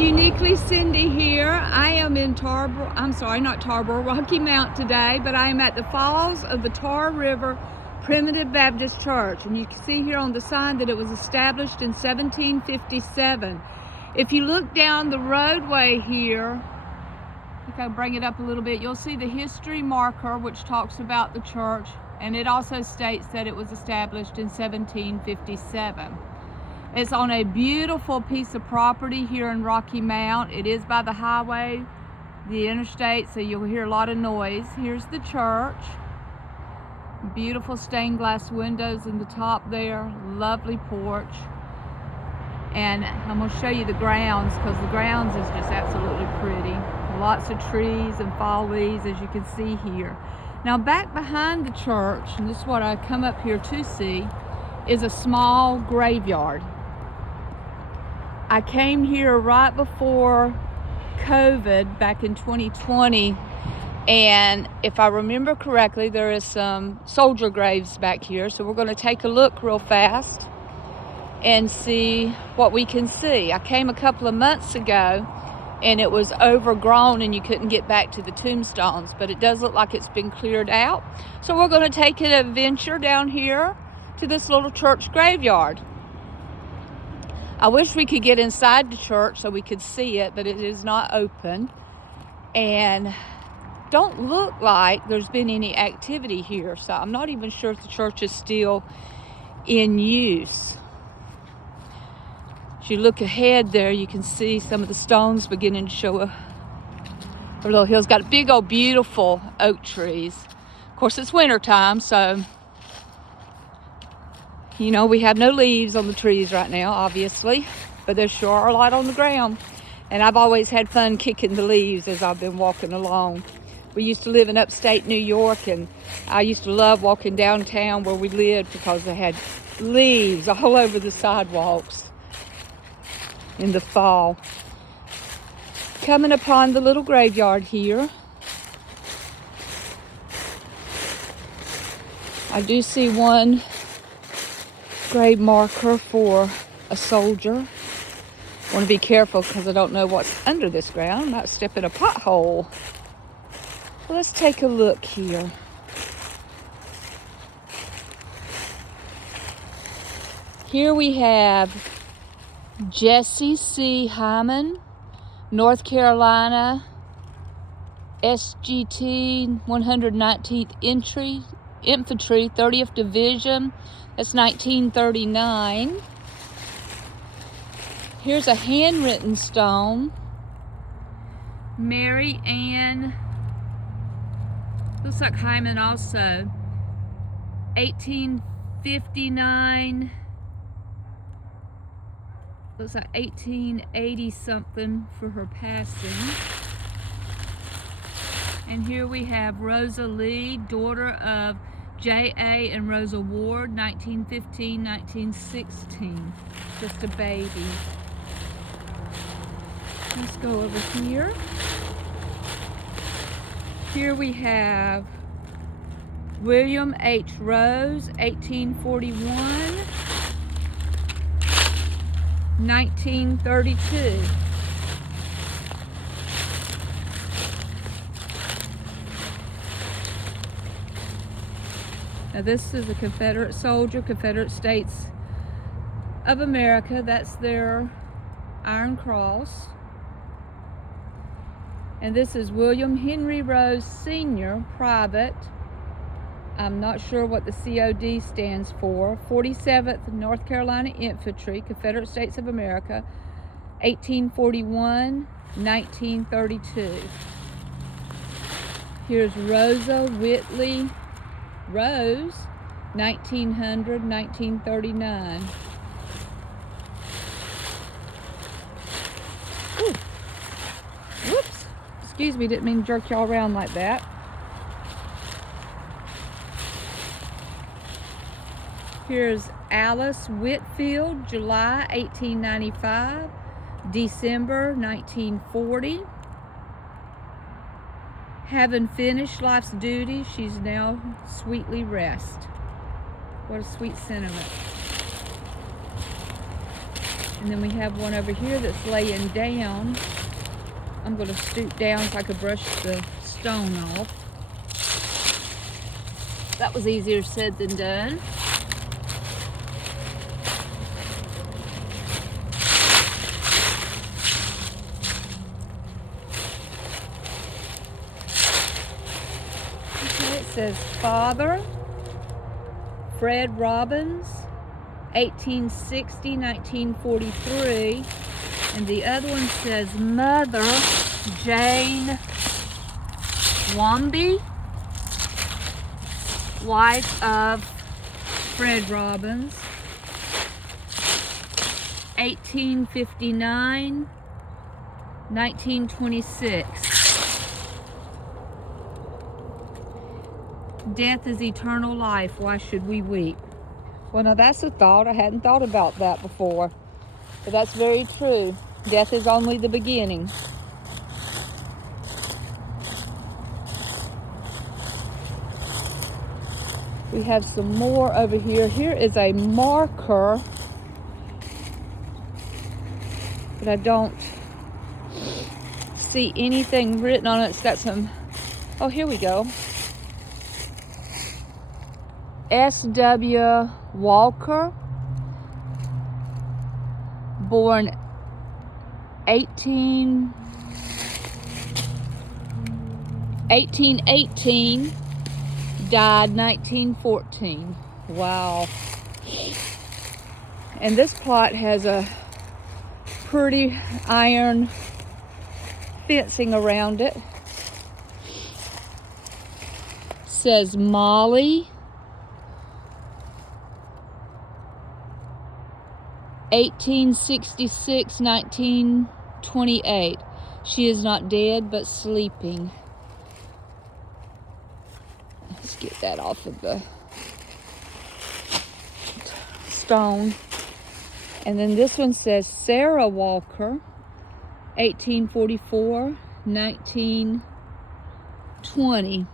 Uniquely Cindy here. I am in Rocky Mount today, but I am at the Falls of the Tar River Primitive Baptist Church. And you can see here on the sign that it was established in 1757. If you look down the roadway here, I think I'll bring it up a little bit, you'll see the history marker which talks about the church, and it also states that it was established in 1757. It's on a beautiful piece of property here in Rocky Mount. It is by the highway, the interstate, so you'll hear a lot of noise. Here's the church. Beautiful stained glass windows in the top there. Lovely porch. And I'm going to show you the grounds, because the grounds is just absolutely pretty. Lots of trees and fall leaves, as you can see here. Now back behind the church, and this is what I come up here to see, is a small graveyard. I came here right before COVID back in 2020, and if I remember correctly, there is some soldier graves back here, so we're going to take a look real fast and see what we can see. I came a couple of months ago and it was overgrown and you couldn't get back to the tombstones, but it does look like it's been cleared out. So we're going to take an adventure down here to this little church graveyard. I wish we could get inside the church so we could see it, but it is not open. And don't look like there's been any activity here, so I'm not even sure if the church is still in use. As you look ahead there, you can see some of the stones beginning to show a little hill. It's got big old beautiful oak trees. Of course, it's winter time, so you know we have no leaves on the trees right now, obviously, but there sure are a lot on the ground. And I've always had fun kicking the leaves as I've been walking along. We used to live in upstate New York, and I used to love walking downtown where we lived because they had leaves all over the sidewalks in the fall. Coming upon the little graveyard here, I do see one grave marker for a soldier. I want to be careful because I don't know what's under this ground. I might step in a pothole. So let's take a look here. Here we have Jesse C. Hyman, North Carolina, SGT 119th Infantry, 30th Division. That's 1939. Here's a handwritten stone. Mary Ann, looks like Hyman also. 1859. Looks like 1880 something for her passing. And here we have Rosa Lee, daughter of J.A. and Rosa Ward, 1915-1916. Just a baby. Let's go over here. Here we have William H. Rose, 1841, 1932. Now this is a Confederate soldier, Confederate States of America. That's their Iron Cross. And this is William Henry Rose Sr., private. I'm not sure what the COD stands for. 47th North Carolina Infantry, Confederate States of America, 1841, 1932. Here's Rosa Whitley Rose, 1900, 1939. Ooh. Whoops. Excuse me, didn't mean to jerk y'all around like that. Here's Alice Whitfield, July 1895, December 1940. Having finished life's duty, she's now sweetly rest. What a sweet sentiment. And then we have one over here that's laying down. I'm going to stoop down so I could brush the stone off. That was easier said than done. Okay, it says Father Fred Robbins, 1860-1943. And the other one says Mother Jane Wamby, wife of Fred Robbins, 1859-1926. Death is eternal life. Why should we weep? Well, now that's a thought. I hadn't thought about that before. But that's very true. Death is only the beginning. We have some more over here. Here is a marker, but I don't see anything written on it. It's got some, oh, here we go. S.W. Walker, born 1818, died 1914. Wow. And this plot has a pretty iron fencing around it. Says Molly, 1866-1928. She is not dead, but sleeping. Let's get that off of the stone. And then this one says Sarah Walker, 1844-1920.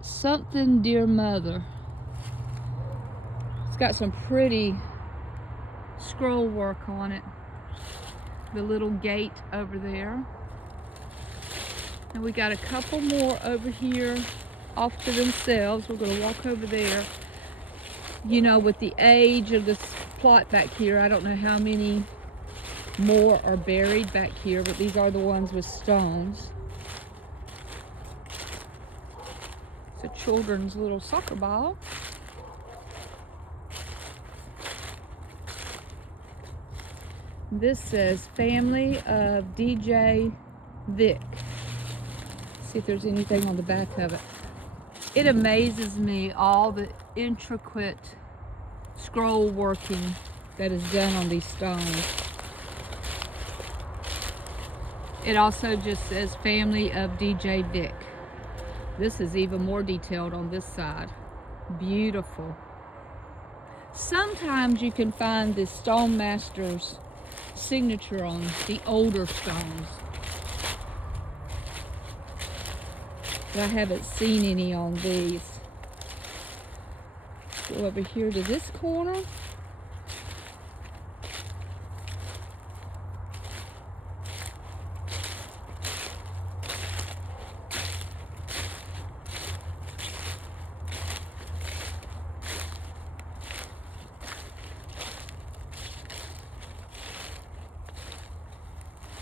Something, dear mother. It's got some pretty scroll work on it. The little gate over there. And we got a couple more over here off to themselves. We're going to walk over there. You know, with the age of this plot back here, I don't know how many more are buried back here, but these are the ones with stones. It's a children's little soccer ball. This says Family of DJ Vic. See if there's anything on the back of it. It amazes me all the intricate scroll working that is done on these stones. It also just says Family of DJ Vic. This is even more detailed on this side. Beautiful. Sometimes you can find the stone master's signature on the older stones, but I haven't seen any on these. Go over here to this corner.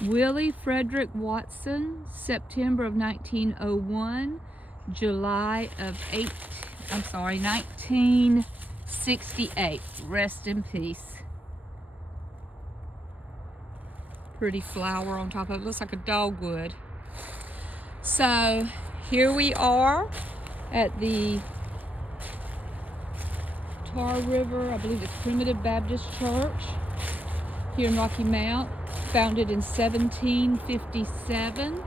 Willie Frederick Watson, September of 1901, July of 1968. Rest in peace. Pretty flower on top of it. Looks like a dogwood. So here we are at the Tar River, I believe it's Primitive Baptist Church here in Rocky Mount. Founded in 1757,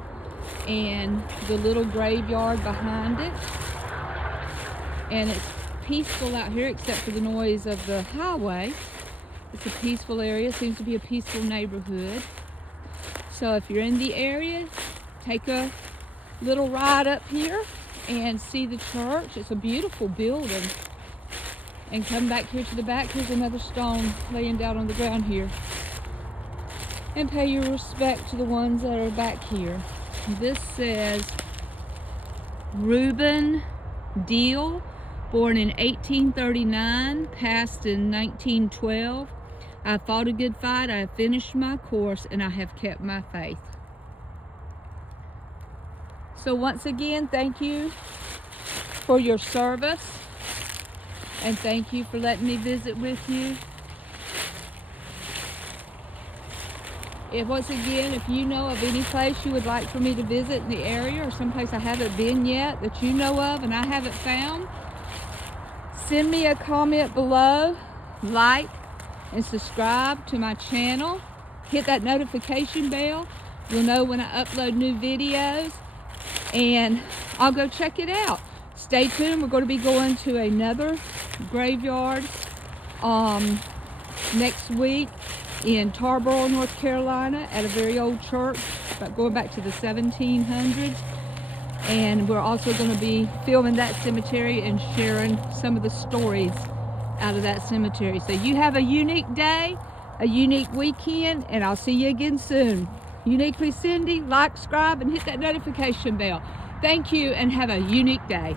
and the little graveyard behind it. And it's peaceful out here except for the noise of the highway. It's a peaceful area, seems to be a peaceful neighborhood. So if you're in the area, take a little ride up here and see the church. It's a beautiful building. and come back here to the back. Here's another stone laying down on the ground here. And pay your respect to the ones that are back here. This says Reuben Deal, born in 1839, passed in 1912. I fought a good fight, I have finished my course, and I have kept my faith. So once again, thank you for your service, and thank you for letting me visit with you. Once again, if you know of any place you would like for me to visit in the area, or someplace I haven't been yet that you know of and I haven't found, send me a comment below, like and subscribe to my channel. Hit that notification bell. You'll know when I upload new videos, and I'll go check it out. Stay tuned. We're going to be going to another graveyard next week in Tarboro, North Carolina, at a very old church, going back to the 1700s. And we're also going to be filming that cemetery and sharing some of the stories out of that cemetery. So you have a unique day, a unique weekend, and I'll see you again soon. Uniquely Cindy, like, subscribe, and hit that notification bell. Thank you, and have a unique day.